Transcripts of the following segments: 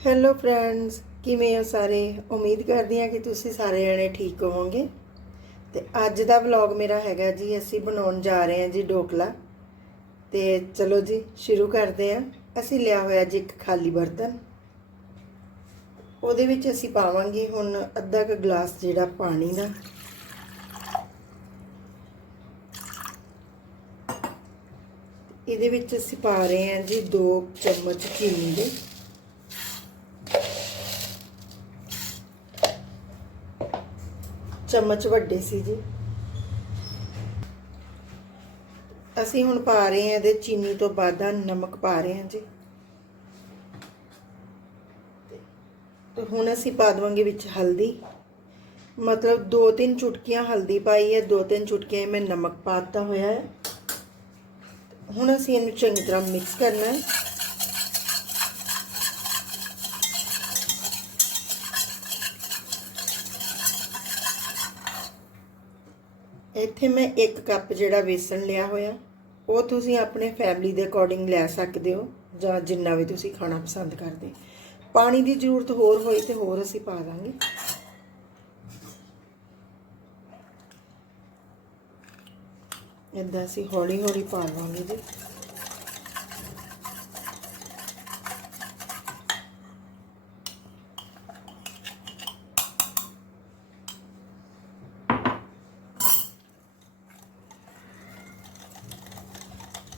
Hello friends ਕਿਵੇਂ ਹੋ ਸਾਰੇ? ਉਮੀਦ ਕਰਦੀ ਹਾਂ ਕਿ ਤੁਸੀਂ ਸਾਰੇ ਜਣੇ ਠੀਕ ਹੋਵੋਗੇ। ਤੇ ਅੱਜ ਦਾ ਵਲੌਗ ਮੇਰਾ ਹੈਗਾ ਜੀ, ਅਸੀਂ ਬਣਾਉਣ ਜਾ ਰਹੇ ਹਾਂ ਜੀ ਢੋਕਲਾ। ਤੇ ਚਲੋ ਜੀ, ਸ਼ੁਰੂ ਕਰਦੇ ਹਾਂ। ਅਸੀਂ ਲਿਆ ਹੋਇਆ ਜੀ ਇੱਕ ਖਾਲੀ ਬਰਤਨ। ਉਹਦੇ ਵਿੱਚ ਅਸੀਂ ਪਾਵਾਂਗੇ ਹੁਣ ਅੱਧਾ ਕੁ ਗਲਾਸ ਜਿਹੜਾ ਪਾਣੀ ਦਾ। ਇਹਦੇ ਵਿੱਚ ਅਸੀਂ ਪਾ ਰਹੇ ਹਾਂ ਜੀ 2 ਚਮਚ ਚੀਨੀ ਦੇ। ਚਮਚ ਵੱਡੇ ਸੀ ਜੀ। ਅਸੀਂ ਹੁਣ ਪਾ ਰਹੇ ਹਾਂ ਇਹਦੇ ਚੀਨੀ ਤੋਂ ਬਾਅਦ ਨਮਕ ਪਾ ਰਹੇ ਹਾਂ ਜੀ। ਤੇ ਹੁਣ ਅਸੀਂ ਪਾ ਦਵਾਂਗੇ ਵਿੱਚ ਹਲਦੀ। ਮਤਲਬ 2-3 ਚੁਟਕੀਆਂ ਹਲਦੀ ਪਾਈ ਹੈ 2-3 ਚੁਟਕੀਆਂ ਮੈਂ ਨਮਕ ਪਾਤਾ ਹੋਇਆ ਹੈ। ਹੁਣ ਅਸੀਂ ਇਹਨੂੰ ਚੰਗੀ ਤਰ੍ਹਾਂ ਮਿਕਸ ਕਰਨਾ ਹੈ। ਇੱਥੇ ਮੈਂ 1 ਕੱਪ ਜਿਹੜਾ ਵੇਸਣ ਲਿਆ ਹੋਇਆ, ਉਹ ਤੁਸੀਂ ਆਪਣੇ ਫੈਮਿਲੀ ਦੇ ਅਕੋਰਡਿੰਗ ਲੈ ਸਕਦੇ ਹੋ, ਜਾਂ ਜਿੰਨਾ ਵੀ ਤੁਸੀਂ ਖਾਣਾ ਪਸੰਦ ਕਰਦੇ। ਪਾਣੀ ਦੀ ਜ਼ਰੂਰਤ ਹੋਰ ਹੋਈ ਤੇ ਹੋਰ ਅਸੀਂ ਪਾ ਦਾਂਗੇ। ਇਦਾਂ ਅਸੀਂ ਹੌਲੀ ਹੌਲੀ ਪਾ ਲਵਾਂਗੇ ਜੀ।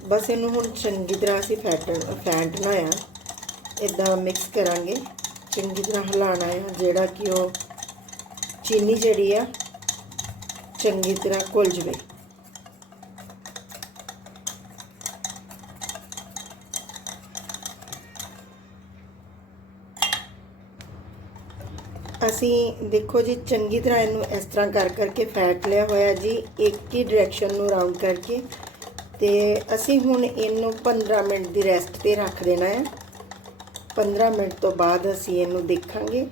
ਬਸ ਇਹਨੂੰ ਹੁਣ ਚੰਗੀ ਤਰ੍ਹਾਂ ਅਸੀਂ ਫੈਟਣ ਫੈਂਟਣਾ ਆ ਇਦਾਂ ਮਿਕਸ ਕਰਾਂਗੇ। ਚੰਗੀ ਤਰ੍ਹਾਂ ਹਿਲਾਣਾ ਹੈ। ਜਿਹੜਾ ਕਿ ਉਹ ਚੀਨੀ ਜਿਹੜੀ ਆ, ਚੰਗੀ ਤਰ੍ਹਾਂ ਘੁਲ ਜਵੇ। ਅਸੀਂ ਦੇਖੋ ਜੀ, ਚੰਗੀ ਤਰ੍ਹਾਂ ਇਹਨੂੰ ਇਸ ਤਰ੍ਹਾਂ ਕਰ ਕਰਕੇ ਫੈਟ ਲਿਆ ਹੋਇਆ ਜੀ। ਇੱਕ ਹੀ ਡਾਇਰੈਕਸ਼ਨ ਨੂੰ ਰਾਉਂਡ ਕਰਕੇ ਤੇ ਅਸੀਂ ਹੁਣ ਇਹਨੂੰ 15 ਮਿੰਟ ਦੀ ਰੈਸਟ ਤੇ ਰੱਖ ਦੇਣਾ ਹੈ। 15 ਮਿੰਟ ਤੋਂ ਬਾਅਦ ਅਸੀਂ ਇਹਨੂੰ ਦੇਖਾਂਗੇ।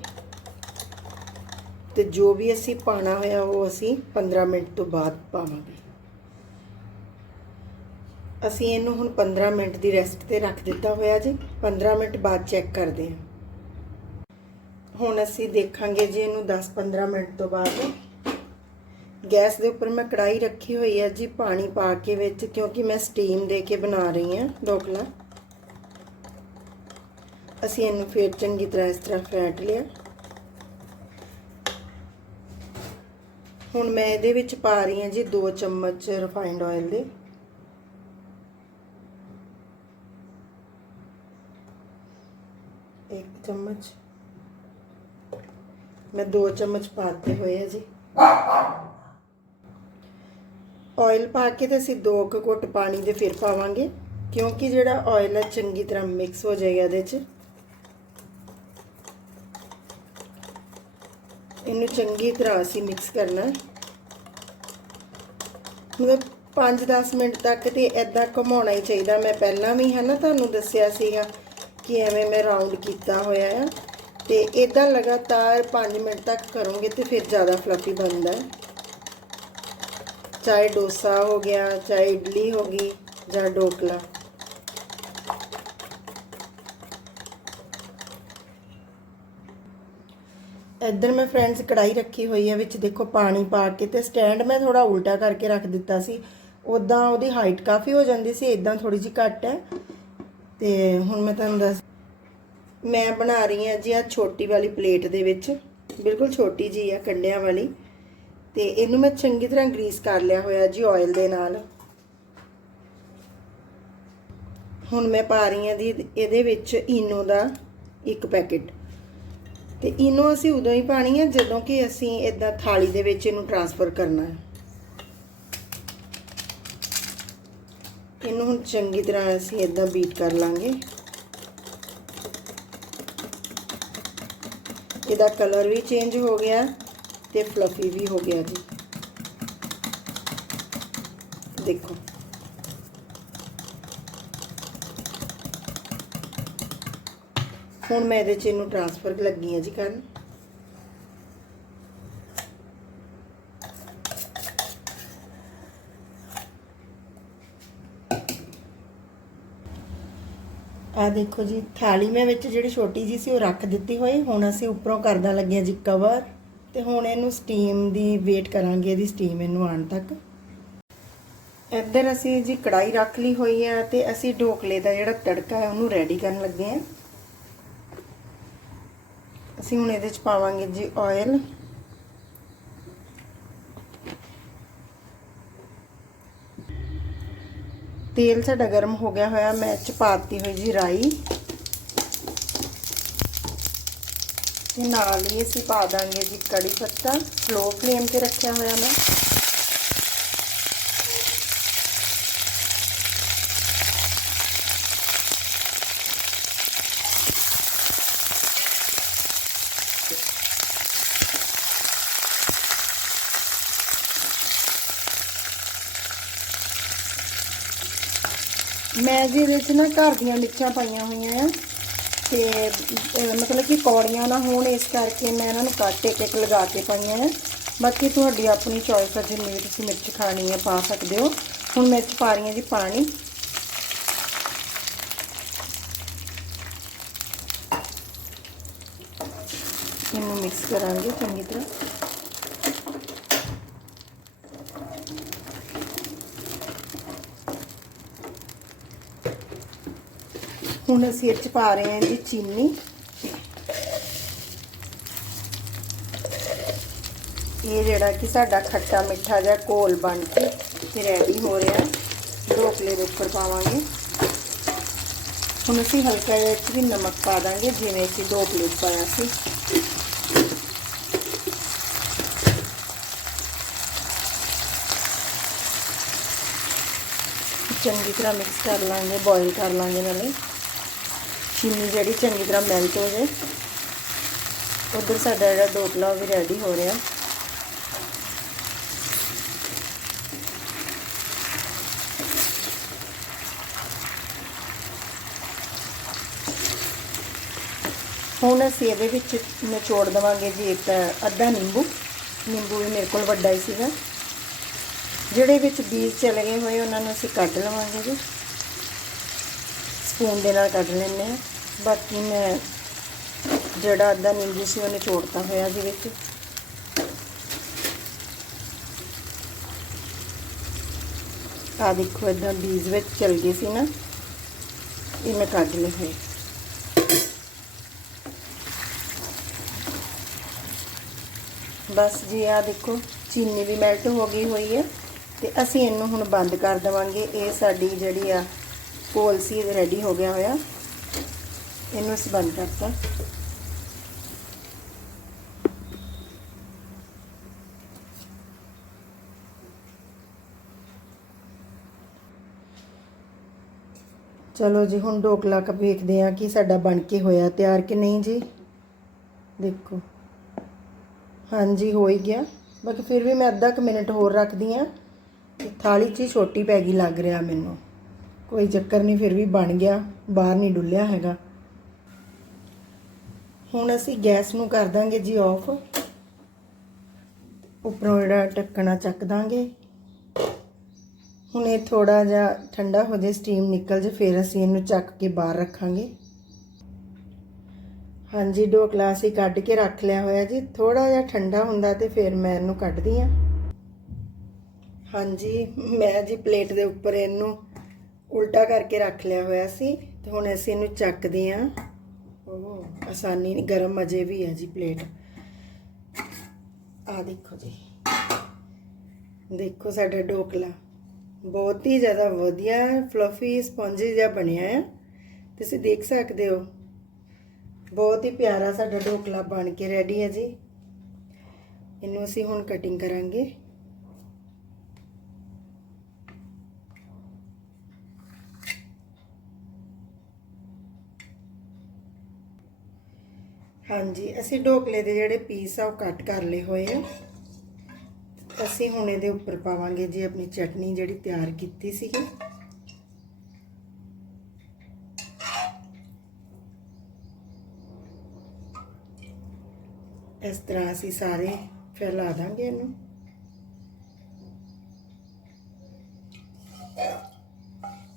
ਤੇ ਜੋ ਵੀ ਅਸੀਂ ਪਾਣਾ ਹੋਇਆ ਉਹ ਅਸੀਂ 15 ਮਿੰਟ ਤੋਂ ਬਾਅਦ ਪਾਵਾਂਗੇ। ਅਸੀਂ ਇਹਨੂੰ ਹੁਣ 15 ਮਿੰਟ ਦੀ ਰੈਸਟ ਤੇ ਰੱਖ ਦਿੱਤਾ ਹੋਇਆ ਜੀ। 15 ਮਿੰਟ ਬਾਅਦ ਚੈੱਕ ਕਰਦੇ ਹਾਂ। ਹੁਣ ਅਸੀਂ ਦੇਖਾਂਗੇ ਜੀ ਇਹਨੂੰ 10-15 ਮਿੰਟ ਤੋਂ ਬਾਅਦ ਗੈਸ ਦੇ ਉੱਪਰ ਮੈਂ ਕੜਾਈ ਰੱਖੀ ਹੋਈ ਹੈ ਜੀ, ਪਾਣੀ ਪਾ ਕੇ ਵਿੱਚ, ਕਿਉਂਕਿ ਮੈਂ ਸਟੀਮ ਦੇ ਕੇ ਬਣਾ ਰਹੀ ਹਾਂ ਢੋਕਲਾ। ਅਸੀਂ ਇਹਨੂੰ ਫੇਰ ਚੰਗੀ ਤਰ੍ਹਾਂ ਇਸ ਤਰ੍ਹਾਂ ਫੈਂਟ ਲਿਆ। ਹੁਣ ਮੈਂ ਇਹਦੇ ਵਿੱਚ ਪਾ ਰਹੀ ਹਾਂ ਜੀ 2 ਚਮਚ ਰਿਫਾਈਨਡ ਆਇਲ ਦੇ। ਇੱਕ ਚਮਚ। ਮੈਂ 2 ਚਮਚ ਪਾਤੇ ਹੋਏ ਆ ਜੀ। ਆਇਲ ਪਾ ਕੇ ਤੇ ਅਸੀਂ 2 ਕੁ ਘੁੱਟ ਪਾਣੀ ਦੇ ਫਿਰ ਪਾਵਾਂਗੇ, ਕਿਉਂਕਿ ਜਿਹੜਾ ਆਇਲ ਹੈ ਚੰਗੀ ਤਰ੍ਹਾਂ ਮਿਕਸ ਹੋ ਜਾਏਗਾ ਇਹਦੇ 'ਚ। ਇਹਨੂੰ ਚੰਗੀ ਤਰ੍ਹਾਂ ਅਸੀਂ ਮਿਕਸ ਕਰਨਾ ਹੈ। ਮਤਲਬ 5-10 ਮਿੰਟ ਤੱਕ ਤੇ ਐਦਾਂ ਘੁਮਾਉਣਾ ਹੀ ਚਾਹੀਦਾ। ਮੈਂ ਪਹਿਲਾਂ ਵੀ ਹੈ ਨਾ ਤੁਹਾਨੂੰ ਦੱਸਿਆ ਸੀਗਾ ਕਿ ਐਵੇਂ ਮੈਂ ਰਾਉਂਡ ਕੀਤਾ ਹੋਇਆ ਹੈ ਤੇ ਇਦਾਂ ਲਗਾਤਾਰ 5 ਮਿੰਟ ਤੱਕ ਕਰੋਗੇ ਤੇ ਫਿਰ ਜ਼ਿਆਦਾ ਫਲਫੀ ਬਣਦਾ ਹੈ। ਚਾਹੇ ਡੋਸਾ ਹੋ ਗਿਆ, ਚਾਹੇ ਇਡਲੀ ਹੋ ਗਈ ਜਾਂ ਢੋਕਲਾ। ਇੱਧਰ ਮੈਂ ਫਰੈਂਡਸ ਕੜਾਈ ਰੱਖੀ ਹੋਈ ਹੈ ਵਿੱਚ ਦੇਖੋ ਪਾਣੀ ਪਾ ਕੇ ਤੇ ਸਟੈਂਡ ਮੈਂ ਥੋੜਾ ਉਲਟਾ ਕਰਕੇ ਰੱਖ ਦਿੱਤਾ ਸੀ। ਉਦਾਂ ਉਹਦੀ ਹਾਈਟ ਕਾਫੀ ਹੋ ਜਾਂਦੀ ਸੀ ਇਦਾਂ ਥੋੜੀ ਜਿਹੀ ਘੱਟ ਹੈ। ਤੇ ਹੁਣ ਮੈਂ ਤੁਹਾਨੂੰ ਦੱਸ, ਮੈਂ ਬਣਾ ਰਹੀ ਹਾਂ ਜੀ ਆ ਛੋਟੀ ਵਾਲੀ ਪਲੇਟ ਦੇ ਵਿੱਚ। ਬਿਲਕੁਲ ਛੋਟੀ ਜੀ ਆ, ਕੰਡਿਆਂ ਵਾਲੀ। ਤੇ ਇਹਨੂੰ ਮੈਂ ਚੰਗੀ ਤਰ੍ਹਾਂ ਗਰੀਸ ਕਰ ਲਿਆ ਹੋਇਆ ਜੀ ਆਇਲ ਦੇ ਨਾਲ। ਹੁਣ ਮੈਂ ਪਾ ਰਹੀ ਹਾਂ ਦੀ ਇਹਦੇ ਵਿੱਚ ਇਨੋ ਦਾ ਇੱਕ ਪੈਕੇਟ। ਤੇ ਇਨੋ ਅਸੀਂ ਉਦੋਂ ਹੀ ਪਾਣੀ ਹੈ ਜਦੋਂ ਕਿ ਅਸੀਂ ਇਦਾਂ ਥਾਲੀ ਦੇ ਵਿੱਚ ਇਹਨੂੰ ਟਰਾਂਸਫਰ ਕਰਨਾ ਹੈ। ਇਹਨੂੰ ਹੁਣ ਚੰਗੀ ਤਰ੍ਹਾਂ ਅਸੀਂ ਇਦਾਂ ਬੀਟ ਕਰ ਲਾਂਗੇ। ਇਹਦਾ ਕਲਰ ਵੀ ਚੇਂਜ ਹੋ ਗਿਆ। ਤੇ ਫਲਫੀ ਵੀ ਹੋ ਗਿਆ ਜੀ। ਦੇਖੋ। ਹੁਣ ਮੈਂ ਇਹਦੇ ਚ ਇਹਨੂੰ ਟ੍ਰਾਂਸਫਰ ਲੱਗੀ ਆ ਜੀ ਕਰਨ। ਆ ਦੇਖੋ ਜੀ, ਥਾਲੀ ਮੈਂ ਵਿੱਚ ਜਿਹੜੀ ਛੋਟੀ ਜੀ ਸੀ ਉਹ ਰੱਖ ਦਿੱਤੀ ਹੋਈ। ਹੁਣ ਅਸੀਂ ਉੱਪਰੋਂ ਕਰਦਾ ਲੱਗੇ ਜੀ ਕਵਰ ਤੇ ਹੁਣ ਇਹਨੂੰ ਸਟੀਮ ਦੀ ਵੇਟ ਕਰਾਂਗੇ, ਇਹਦੀ ਸਟੀਮ ਇਹਨੂੰ ਆਉਣ ਤੱਕ। ਇੱਧਰ ਅਸੀਂ ਜੀ ਕੜਾਈ ਰੱਖ ਲਈ ਹੋਈ ਹੈ ਤੇ ਅਸੀਂ ਢੋਕਲੇ ਦਾ ਜਿਹੜਾ ਤੜਕਾ ਹੈ ਉਹਨੂੰ ਰੈਡੀ ਕਰਨ ਲੱਗੇ ਹਾਂ। ਅਸੀਂ ਹੁਣ ਇਹਦੇ ਚ ਪਾਵਾਂਗੇ ਜੀ ਆਇਲ ਤੇਲ ਸਾਡਾ ਗਰਮ ਹੋ ਗਿਆ ਹੋਇਆ, ਮੈਂ ਚ ਪਾਤੀ ਹੋਈ ਜੀ ਰਾਈ। ਤੇ ਨਾਲ ਹੀ ਅਸੀਂ ਪਾ ਦਾਂਗੇ ਜੀ ਕੜੀ ਪੱਤਾ ਸਲੋ ਫਲੇਮ ਤੇ ਰੱਖਿਆ ਹੋਇਆ ਮੈਂ ਮੈਂ ਜੀ ਇਹਦੇ ਵਿੱਚ ਨਾ ਘਰ ਦੀਆਂ ਮਿਰਚਾਂ ਪਾਈਆਂ ਹੋਈਆਂ ਆ ਤੇ ਮਤਲਬ ਕਿ ਕੌੜੀਆਂ ਨਾ ਹੋਣ, ਇਸ ਕਰਕੇ ਮੈਂ ਇਹਨਾਂ ਨੂੰ ਕੱਟ ਇੱਕ ਇੱਕ ਲਗਾ ਕੇ ਪਾਈਆਂ ਆ ਬਾਕੀ ਤੁਹਾਡੀ ਆਪਣੀ ਚੋਇਸ ਹੈ ਜਿੰਨੀ ਤੁਸੀਂ ਮਿਰਚ ਖਾਣੀ ਹੈ ਪਾ ਸਕਦੇ ਹੋ। ਹੁਣ ਮਿਰਚ ਪਾ ਰਹੀ ਹਾਂ ਜੀ ਪਾਣੀ। ਇਹਨੂੰ ਮਿਕਸ ਕਰਾਂਗੇ ਚੰਗੀ ਤਰ੍ਹਾਂ। ਹੁਣ ਅਸੀਂ ਇਹ 'ਚ ਪਾ ਰਹੇ ਹਾਂ ਜੀ ਚੀਨੀ। ਇਹ ਜਿਹੜਾ ਕਿ ਸਾਡਾ ਖੱਟਾ ਮਿੱਠਾ ਜਿਹਾ ਘੋਲ ਬਣ ਕੇ ਤੇ ਰੈਡੀ ਹੋ ਰਿਹਾ ਢੋਕਲੇ ਦੇ ਉੱਪਰ ਪਾਵਾਂਗੇ। ਹੁਣ ਅਸੀਂ ਹਲਕਾ ਜਿਹਾ ਇਹ 'ਚ ਵੀ ਨਮਕ ਪਾ ਦਾਂਗੇ, ਜਿਵੇਂ ਕਿ ਢੋਕਲੇ 'ਚ ਪਾਇਆ ਸੀ ਚੰਗੀ ਤਰ੍ਹਾਂ ਮਿਕਸ ਕਰ ਲਾਂਗੇ ਬੋਇਲ ਕਰ ਲਾਂਗੇ ਨਾਲੇ। ਚੀਨੀ ਜਿਹੜੀ ਚੰਗੀ ਤਰ੍ਹਾਂ ਮੈਲਟ ਹੋ ਜਾਏ। ਉਧਰ ਸਾਡਾ ਜਿਹੜਾ ਢੋਕਲਾ ਉਹ ਵੀ ਰੈਡੀ ਹੋ ਰਿਹਾ। ਹੁਣ ਅਸੀਂ ਇਹਦੇ ਵਿੱਚ ਨਿਚੋੜ ਦਵਾਂਗੇ ਜੀ ਇੱਕ ਅੱਧਾ ਨਿੰਬੂ। ਨਿੰਬੂ ਵੀ ਮੇਰੇ ਕੋਲ ਵੱਡਾ ਹੀ ਸੀਗਾ। ਜਿਹੜੇ ਵਿੱਚ ਬੀਜ ਚਲੇ ਗਏ ਹੋਏ, ਉਹਨਾਂ ਨੂੰ ਅਸੀਂ ਕੱਢ ਲਵਾਂਗੇ ਜੀ। ਸਪੂਨ ਦੇ ਨਾਲ ਕੱਢ ਲੈਂਦੇ ਹਾਂ। ਬਾਕੀ ਮੈਂ ਜਿਹੜਾ ਅੱਧਾ ਨਿੰਬੂ ਸੀ ਉਹ ਨਿਚੋੜਤਾ ਹੋਇਆ ਜੀ ਵਿੱਚ। ਆ ਦੇਖੋ ਇਦਾਂ ਬੀਜ ਵਿੱਚ ਚਲ ਗਏ ਸੀ ਨਾ। ਇਹ ਮੈਂ ਕੱਢ ਲਏ ਹੋਏ। ਬਸ ਜੀ ਆ ਦੇਖੋ, ਚੀਨੀ ਵੀ ਮੈਲਟ ਹੋ ਗਈ ਹੋਈ ਹੈ ਤੇ ਅਸੀਂ ਇਹਨੂੰ ਹੁਣ ਬੰਦ ਕਰ ਦੇਵਾਂਗੇ। ਇਹ ਸਾਡੀ ਜਿਹੜੀ ਆ ਕੋਲ ਸੀ ਰੈਡੀ ਹੋ ਗਿਆ ਹੋਇਆ। ਇਹਨੂੰ ਅਸੀਂ ਬੰਦ ਕਰਤਾ। ਚਲੋ ਜੀ, ਹੁਣ ਢੋਕਲਾ ਕ ਵੇਖਦੇ ਆ ਕਿ ਸਾਡਾ ਬਣ ਕੇ ਹੋਇਆ, ਤਿਆਰ ਕਿ ਨਹੀਂ ਜੀ। ਦੇਖੋ। ਹਾਂਜੀ, ਹੋ ਹੀ ਗਿਆ। ਬਾਕੀ ਫਿਰ ਵੀ ਮੈਂ ਅੱਧਾ ਕੁ ਮਿੰਟ ਹੋਰ ਰੱਖਦੀ ਆ ਥਾਲੀ 'ਚ ਹੀ ਛੋਟੀ ਪੈ ਗਈ, ਲੱਗ ਰਿਹਾ ਮੈਨੂੰ। ਕੋਈ ਚੱਕਰ ਨਹੀਂ, ਫਿਰ ਵੀ ਬਣ ਗਿਆ, ਬਾਹਰ ਨਹੀਂ ਡੁੱਲਿਆ ਹੈਗਾ। ਹੁਣ ਅਸੀਂ ਗੈਸ ਨੂੰ ਕਰ ਦਾਂਗੇ ਜੀ ਆਫ ਉੱਪਰੋਂ ਜਿਹੜਾ ਢੱਕਣਾ ਚੱਕ ਦਾਂਗੇ। ਹੁਣ ਇਹ ਥੋੜਾ ਜਿਹਾ ਠੰਡਾ ਹੋ ਜਾਏ ਸਟੀਮ ਨਿਕਲ ਜੇ, ਫਿਰ ਅਸੀਂ ਇਹਨੂੰ ਚੱਕ ਕੇ ਬਾਹਰ ਰੱਖਾਂਗੇ। ਹਾਂਜੀ ਢੋਕਲਾ ਅਸੀਂ ਕੱਢ ਕੇ ਰੱਖ ਲਿਆ ਹੋਇਆ ਜੀ। ਥੋੜਾ ਜਿਹਾ ਠੰਡਾ ਹੁੰਦਾ ਤੇ ਫਿਰ ਮੈਂ ਇਹਨੂੰ ਕੱਢਦੀ ਆ ਹਾਂਜੀ, ਮੈਂ ਜੀ ਪਲੇਟ ਦੇ ਉੱਪਰ ਇਹਨੂੰ ਉਲਟਾ ਕਰਕੇ ਰੱਖ ਲਿਆ ਹੋਇਆ ਸੀ ਤੇ ਹੁਣ ਅਸੀਂ ਇਹਨੂੰ ਚੱਕਦੇ ਆ ਉਹ ਆਸਾਨੀ ਨਹੀਂ, ਗਰਮ ਅਜੇ ਵੀ ਹੈ ਜੀ ਪਲੇਟ। ਆ ਦੇਖੋ ਜੀ। ਦੇਖੋ ਸਾਡਾ ਢੋਕਲਾ। ਬਹੁਤ ਹੀ ਜ਼ਿਆਦਾ ਵਧੀਆ, ਫਲਫੀ, ਸਪੰਜੀ ਜਿਹਾ ਬਣਿਆ ਹੈ ਤੁਸੀਂ ਦੇਖ ਸਕਦੇ ਹੋ। ਬਹੁਤ ਹੀ ਪਿਆਰਾ ਸਾਡਾ ਢੋਕਲਾ ਬਣ ਕੇ ਰੈਡੀ ਹੈ ਜੀ। ਇਹਨੂੰ ਅਸੀਂ ਹੁਣ ਕਟਿੰਗ ਕਰਾਂਗੇ। ਹਾਂਜੀ, ਅਸੀਂ ਢੋਕਲੇ ਦੇ ਜਿਹੜੇ ਪੀਸ ਆ ਉਹ ਕੱਟ ਕਰ ਲਏ ਹੋਏ ਆ। ਅਸੀਂ ਹੁਣ ਇਹਦੇ ਉੱਪਰ ਪਾਵਾਂਗੇ ਜੀ ਆਪਣੀ ਚਟਨੀ ਜਿਹੜੀ ਤਿਆਰ ਕੀਤੀ ਸੀਗੀ। ਇਸ ਤਰ੍ਹਾਂ ਅਸੀਂ ਸਾਰੇ ਫੈਲਾ ਦਾਂਗੇ ਇਹਨੂੰ।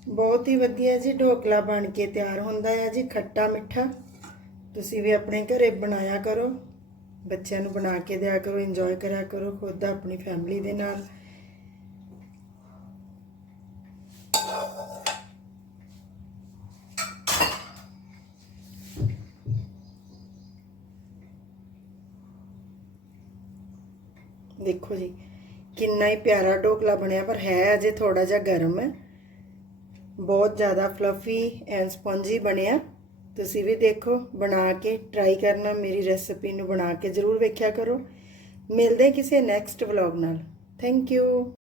ਬਹੁਤ ਹੀ ਵਧੀਆ ਜੀ ਢੋਕਲਾ ਬਣ ਕੇ ਤਿਆਰ ਹੁੰਦਾ ਹੈ ਜੀ, ਖੱਟਾ ਮਿੱਠਾ। ਤੁਸੀਂ ਵੀ ਆਪਣੇ ਘਰੇ ਬਣਾਇਆ ਕਰੋ। ਬੱਚਿਆਂ ਨੂੰ ਬਣਾ ਕੇ ਦਿਆ ਕਰੋ ਇੰਜੋਏ ਕਰਿਆ ਕਰੋ ਖੁਦ ਆਪਣੀ ਫੈਮਿਲੀ ਦੇ ਨਾਲ। ਦੇਖੋ ਜੀ, ਕਿੰਨਾ ਹੀ ਪਿਆਰਾ ਢੋਕਲਾ ਬਣਿਆ, ਪਰ ਹੈ ਅਜੇ ਥੋੜਾ ਜਿਹਾ ਗਰਮ। ਹੈ ਬਹੁਤ ਜ਼ਿਆਦਾ ਫਲਫੀ ਐਂਡ ਸਪੰਜੀ ਬਣਿਆ। ਤੁਸੀਂ ਵੀ ਦੇਖੋ, ਬਣਾ ਕੇ ਟਰਾਈ ਕਰਨਾ, ਮੇਰੀ ਰੈਸਪੀ ਨੂੰ ਬਣਾ ਕੇ ਜ਼ਰੂਰ ਵੇਖਿਆ ਕਰੋ। ਮਿਲਦੇ ਕਿਸੇ ਨੈਕਸਟ ਵਲੌਗ ਨਾਲ। Thank you